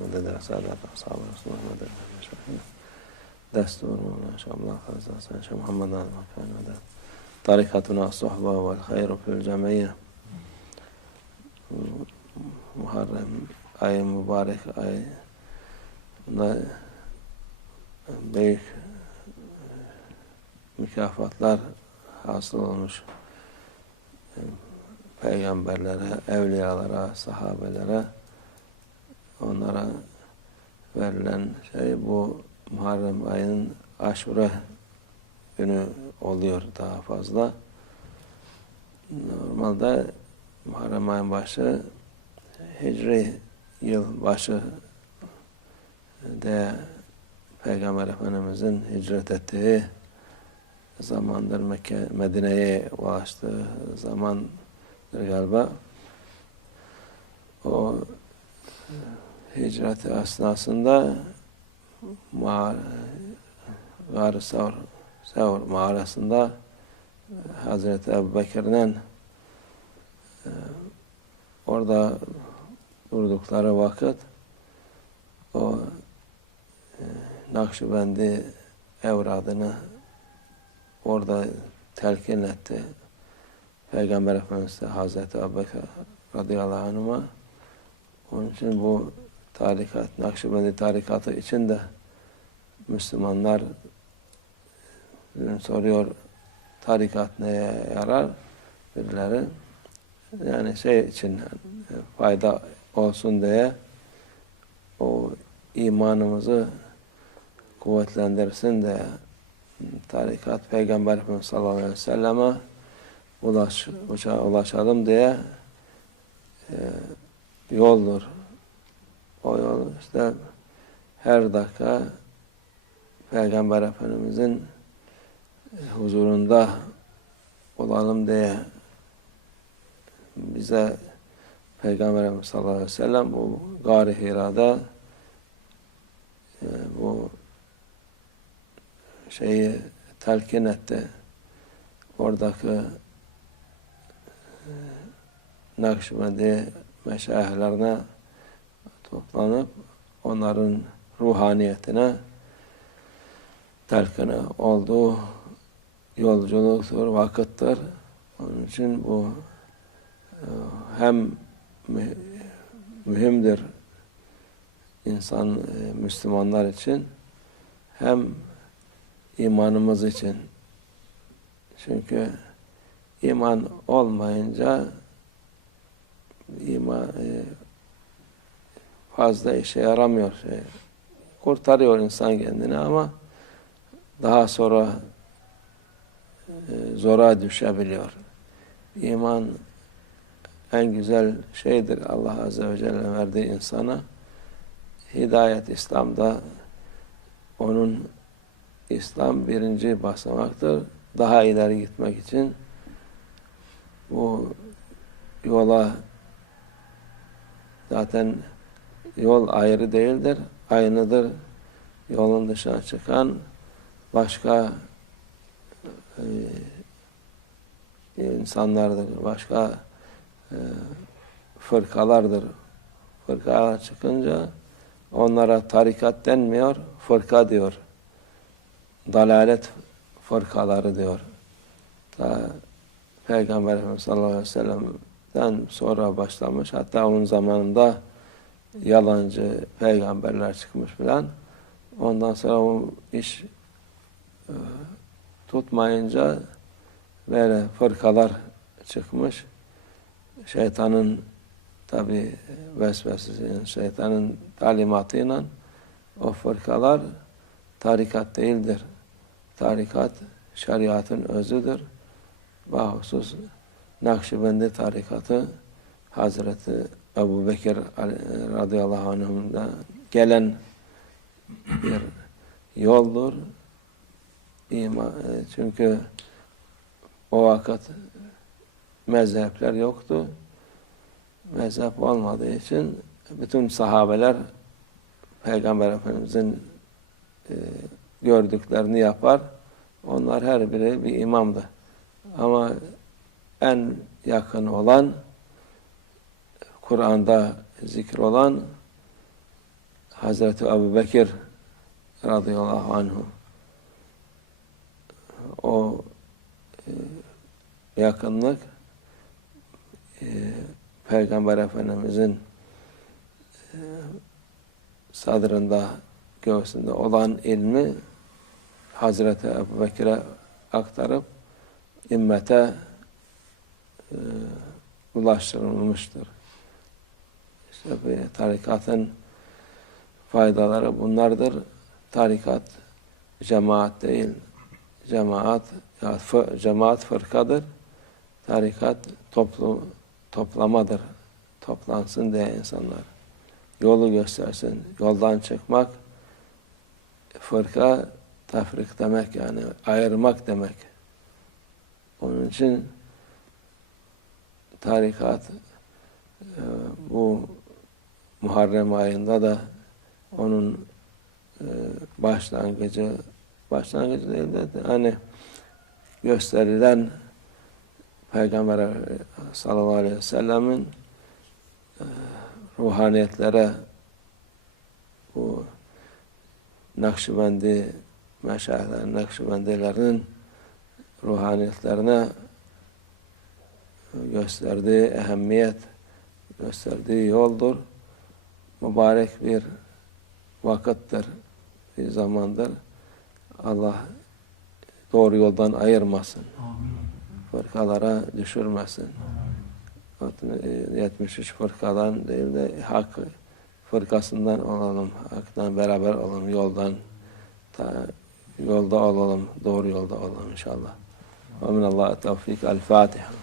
مدد سادات أصحاب رسول الله مدد دستور مولانا شاء الله خالص شاء محمد المكان مدد طريقتنا الصحبة والخير في الجمعية Muharrem ayı mübarek ay büyük mükafatlar hasıl olmuş peygamberlere, evliyalara, sahabelere onlara verilen şey bu Muharrem ayının aşure günü oluyor daha fazla. Normalde Muharrem ayın başı Hicri yıl başı de Peygamber Efendimizin hicret ettiği zamandır Mekke, Medine'ye ulaştığı zamandır galiba. O hicret esnasında Gâr-ı Savr, mağarasında Hazreti Ebu Bekir'den e, orada durdukları vakit o e, Nakşibendi evradını orada telkin etti. Peygamber Efendimiz Hazreti Ebubekir radıyallahu anh'a onun için bu tarikat, Nakşibendi tarikatı için de Müslümanlar e, soruyor tarikat neye yarar? Birileri yani şey için e, fayda olsun diye o imanımızı kuvvetlendirsin diye tarikat Peygamber Efendimiz sallallahu aleyhi ve selleme ulaş, ulaşalım diye e, yoldur. İşte her dakika Peygamber Efendimizin huzurunda olalım diye bize Peygamber Efendimiz sallallahu aleyhi ve sellem bu Gari Hira'da e, bu şeyi telkin etti. Oradaki e, Nakşibendi meşayihlerine toplanıp onların ruhaniyetine telkini olduğu yolculuktur, vakittir. Onun için bu e, hem mühimdir insan, e, Müslümanlar için hem imanımız için. Çünkü iman olmayınca iman e, fazla işe yaramıyor. Şey. Kurtarıyor insan kendini ama daha sonra e, zora düşebiliyor. İman en güzel şeydir Allah Azze ve Celle verdiği insana. Hidayet İslam'da onun İslam birinci basamaktır. Daha ileri gitmek için bu yola zaten yol ayrı değildir, aynıdır. Yolun dışına çıkan başka e, insanlardır, başka e, fırkalardır. Fırkalar çıkınca onlara tarikat denmiyor, fırka diyor. Dalalet fırkaları diyor. Ta Peygamber Efendimiz sallallahu aleyhi ve sellem'den sonra başlamış. Hatta onun zamanında yalancı peygamberler çıkmış filan. Ondan sonra o iş e, tutmayınca böyle fırkalar çıkmış. Şeytanın tabi vesvesesi, şeytanın talimatıyla o fırkalar tarikat değildir. Tarikat şeriatın özüdür. Bahusus Nakşibendi tarikatı Hazreti Ebu Bekir radıyallahu anh'dan gelen bir yoldur. İma, çünkü o vakit mezhepler yoktu. Mezhep olmadığı için bütün sahabeler Peygamber Efendimizin e, gördüklerini yapar. Onlar her biri bir imamdı. Ama en yakın olan Kur'an'da zikir olan Hazreti Ebu Bekir radıyallahu anhu o e, yakınlık e, Peygamber Efendimizin e, sadrında göğsünde olan ilmi Hazreti Ebu Bekir'e aktarıp ümmete e, ulaştırılmıştır. Bu tarikatın faydaları bunlardır. Tarikat cemaat değil. Cemaat cemaat fırkadır. Tarikat toplu toplamadır. Toplansın diye insanlar. Yolu göstersin. Yoldan çıkmak fırka tefrik demek yani ayırmak demek. Onun için tarikat e, bu Muharrem ayında da onun e, başlangıcı başlangıcı değil de hani gösterilen Peygamber sallallahu aleyhi ve sellemin e, ruhaniyetlere bu Nakşibendi meşayihlerin, Nakşibendilerin ruhaniyetlerine gösterdiği ehemmiyet, gösterdiği yoldur. Mübarek bir vakittir, bir zamandır. Allah doğru yoldan ayırmasın. Fırkalara düşürmesin. 73 fırkadan değil de hak fırkasından olalım, haktan beraber olalım, yoldan ta, yolda olalım, doğru yolda olalım inşallah. Ve minallah tevfik. El Fatiha.